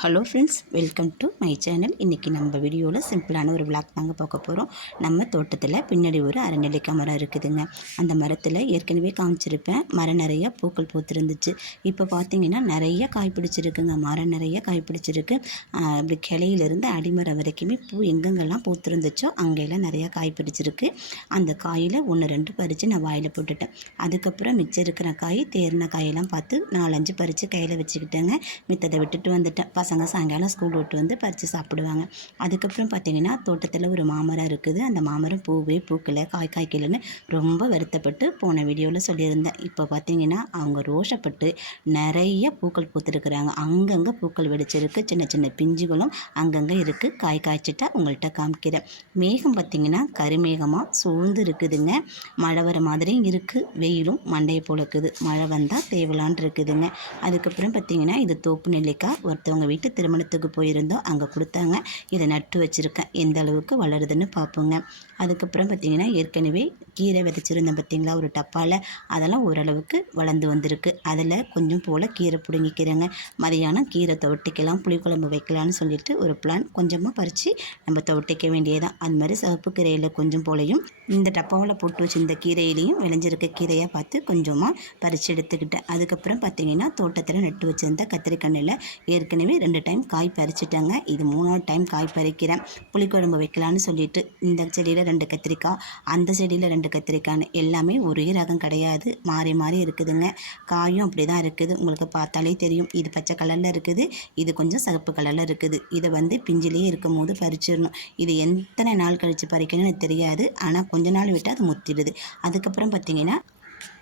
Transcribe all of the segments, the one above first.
Hello friends, welcome to my channel. இன்றைக்கி நம்ம வீடியோவில் சிம்பிளான ஒரு விளாக் தாங்க பார்க்க போகிறோம். நம்ம தோட்டத்தில் பின்னாடி ஒரு அரநெல்லிக்காய் மரம் இருக்குதுங்க. அந்த மரத்தில் ஏற்கனவே காமிச்சிருப்பேன், மரம் நிறைய பூக்கள் பூத்துருந்துச்சு. இப்போ பார்த்தீங்கன்னா நிறைய காய் பிடிச்சிருக்குங்க. மரம் நிறைய காய் பிடிச்சிருக்கு. அப்படி கிளையிலேருந்து அடிமரம் வரைக்குமே பூ எங்கெங்கெல்லாம் பூத்துருந்துச்சோ அங்கெல்லாம் நிறையா காய் பிடிச்சிருக்கு. அந்த காயில் 1-2 பறித்து நான் வாயில் போட்டுட்டேன். அதுக்கப்புறம் மிச்சம் இருக்கிற காய் தேர்ன காயெல்லாம் பார்த்து 4-5 பறித்து கையில் வச்சுக்கிட்டேங்க. மித்ததை விட்டுட்டு வந்துட்டேன். பசங்க சாயங்காலம் ஸ்கூல் விட்டு வந்து பறித்து சாப்பிடுவாங்க. அதுக்கப்புறம் பார்த்திங்கன்னா தோட்டத்தில் ஒரு மாமரம் இருக்குது. அந்த மாமரம் பூவே பூக்கலை, காய்க்கலைன்னு ரொம்ப வருத்தப்பட்டு போன வீடியோவில் சொல்லியிருந்தேன். இப்போ பார்த்திங்கன்னா அவங்க ரோஷப்பட்டு நிறைய பூக்கள் பூத்துருக்குறாங்க. அங்கங்கே பூக்கள் வெடிச்சிருக்கு. சின்ன சின்ன பிஞ்சுகளும் அங்கங்கே இருக்குது. காய் காய்ச்சிட்டா உங்கள்கிட்ட காமிக்கிறேன். மேகம் பார்த்திங்கன்னா கருமேகமாக சூழ்ந்து இருக்குதுங்க. மழை வர மாதிரியும் இருக்குது. வெயிலும் மண்டையை போல இருக்குது. மழை வந்தால் தேவலான் இருக்குதுங்க. அதுக்கப்புறம் பார்த்திங்கன்னா இது தோப்பு நெல்லிக்காய். ஒருத்தவங்க வீட்டு திருமணத்துக்கு போயிருந்தோம், அங்கே கொடுத்தாங்க. இதை நட்டு வச்சுருக்கேன். எந்த அளவுக்கு வளருதுன்னு பார்ப்போங்க. அதுக்கப்புறம் பார்த்திங்கன்னா ஏற்கனவே கீரை விதைச்சிருந்தேன் பார்த்திங்களா ஒரு டப்பாவில், அதெல்லாம் ஓரளவுக்கு வளர்ந்து வந்திருக்கு. அதில் கொஞ்சம் போல் கீரை பிடுங்கிக்கிறேங்க. மதியானம் கீரை துவட்டிக்கலாம், புளிக்குழம்பு வைக்கலான்னு சொல்லிட்டு ஒரு பிளான். கொஞ்சமாக பறித்து நம்ம துவட்டிக்க வேண்டியதான். அது மாதிரி சிவப்பு கீரையில் கொஞ்சம் போலையும் இந்த டப்பாவில் போட்டு வச்சுருந்த கீரையிலையும் விளைஞ்சிருக்க கீரையாக பார்த்து கொஞ்சமாக பறித்து எடுத்துக்கிட்டேன். அதுக்கப்புறம் பார்த்திங்கன்னா தோட்டத்தில் நட்டு வச்சுருந்த கத்திரிக்கண்ணில் ஏற்கனவே 2 டைம் காய் பறிச்சிட்டேங்க. இது 3ஆவது டைம் காய் பறிக்கிறேன். புளிக்குழம்பு வைக்கலான்னு சொல்லிட்டு இந்த செடியில் 2 கத்திரிக்காய், அந்த செடியில் 2 கத்திரிக்காய்னு எல்லாமே ஒரே ரகம் கிடையாது, மாறி மாறி இருக்குதுங்க. காயும் அப்படி தான் இருக்குது. உங்களுக்கு பார்த்தாலே தெரியும். இது பச்சை கலரில் இருக்குது, இது கொஞ்சம் சிவப்பு கலரில் இருக்குது. இதை பிஞ்சிலேயே இருக்கும் போது பறிச்சிடணும். இது எத்தனை நாள் கழித்து பறிக்கணும்னு தெரியாது. ஆனால் கொஞ்ச நாள் விட்டு அது முத்திடுது. அதுக்கப்புறம் பார்த்திங்கன்னா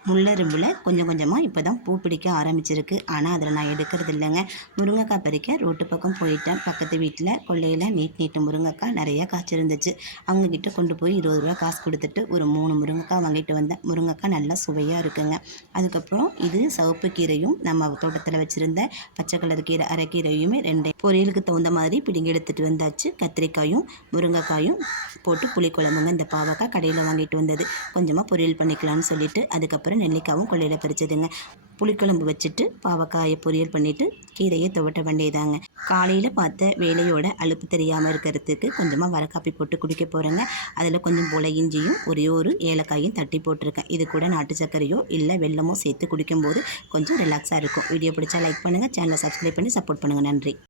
முள்ளரும்பில் கொஞ்சம் கொஞ்சமாக இப்போ தான் பூ பிடிக்க ஆரம்பிச்சிருக்கு. ஆனால் அதில் நான் எடுக்கிறது இல்லைங்க. முருங்கைக்காய் பறிக்க ரோட்டு பக்கம் போயிட்டேன். பக்கத்து வீட்டில் கொள்ளையில் நீட்டு முருங்கைக்காய் நிறையா காய்ச்சிருந்துச்சு. அவங்கக்கிட்ட கொண்டு போய் 20 ரூபா காசு கொடுத்துட்டு ஒரு 3 முருங்கைக்காய் வாங்கிட்டு வந்தேன். முருங்கைக்காய் நல்லா சுவையாக இருக்குங்க. அதுக்கப்புறம் இது சிவப்பு கீரையும் நம்ம தோட்டத்தில் வச்சுருந்த பச்சை கலர் கீரை அரைக்கீரையுமே 2 பொரியலுக்கு தகுந்த மாதிரி பிடிங்கி எடுத்துகிட்டு வந்தாச்சு. கத்திரிக்காயும் முருங்கைக்காயும் போட்டு புளிக்குழம்புங்க. இந்த பாவக்காய் கடையில் வாங்கிட்டு வந்தது. கொஞ்சமாக பொரியல் பண்ணிக்கலாம்னு சொல்லிட்டு அதுக்கப்புறம் நெல்லிக்காவும் கொள்ளையில் பறிச்சதுங்க. புளிக்குழம்பு வச்சுட்டு பாவக்காயை பொரியல் பண்ணிவிட்டு கீரையை துவட்ட வேண்டியதாங்க. காலையில் பார்த்த வேலையோட அலுப்பு தெரியாமல் இருக்கிறதுக்கு கொஞ்சமாக வரக்காப்பி போட்டு குடிக்க போகிறேங்க. அதில் கொஞ்சம் போல் இஞ்சியும் ஒரே ஒரு ஏலக்காயும் தட்டி போட்டிருக்கேன். இது கூட நாட்டு சர்க்கரையோ இல்லை வெல்லமோ சேர்த்து குடிக்கும்போது கொஞ்சம் ரிலாக்ஸாக இருக்கும். வீடியோ பிடிச்சா லைக் பண்ணுங்கள், சேனலை சப்ஸ்கிரைப் பண்ணி சப்போர்ட் பண்ணுங்கள். நன்றி.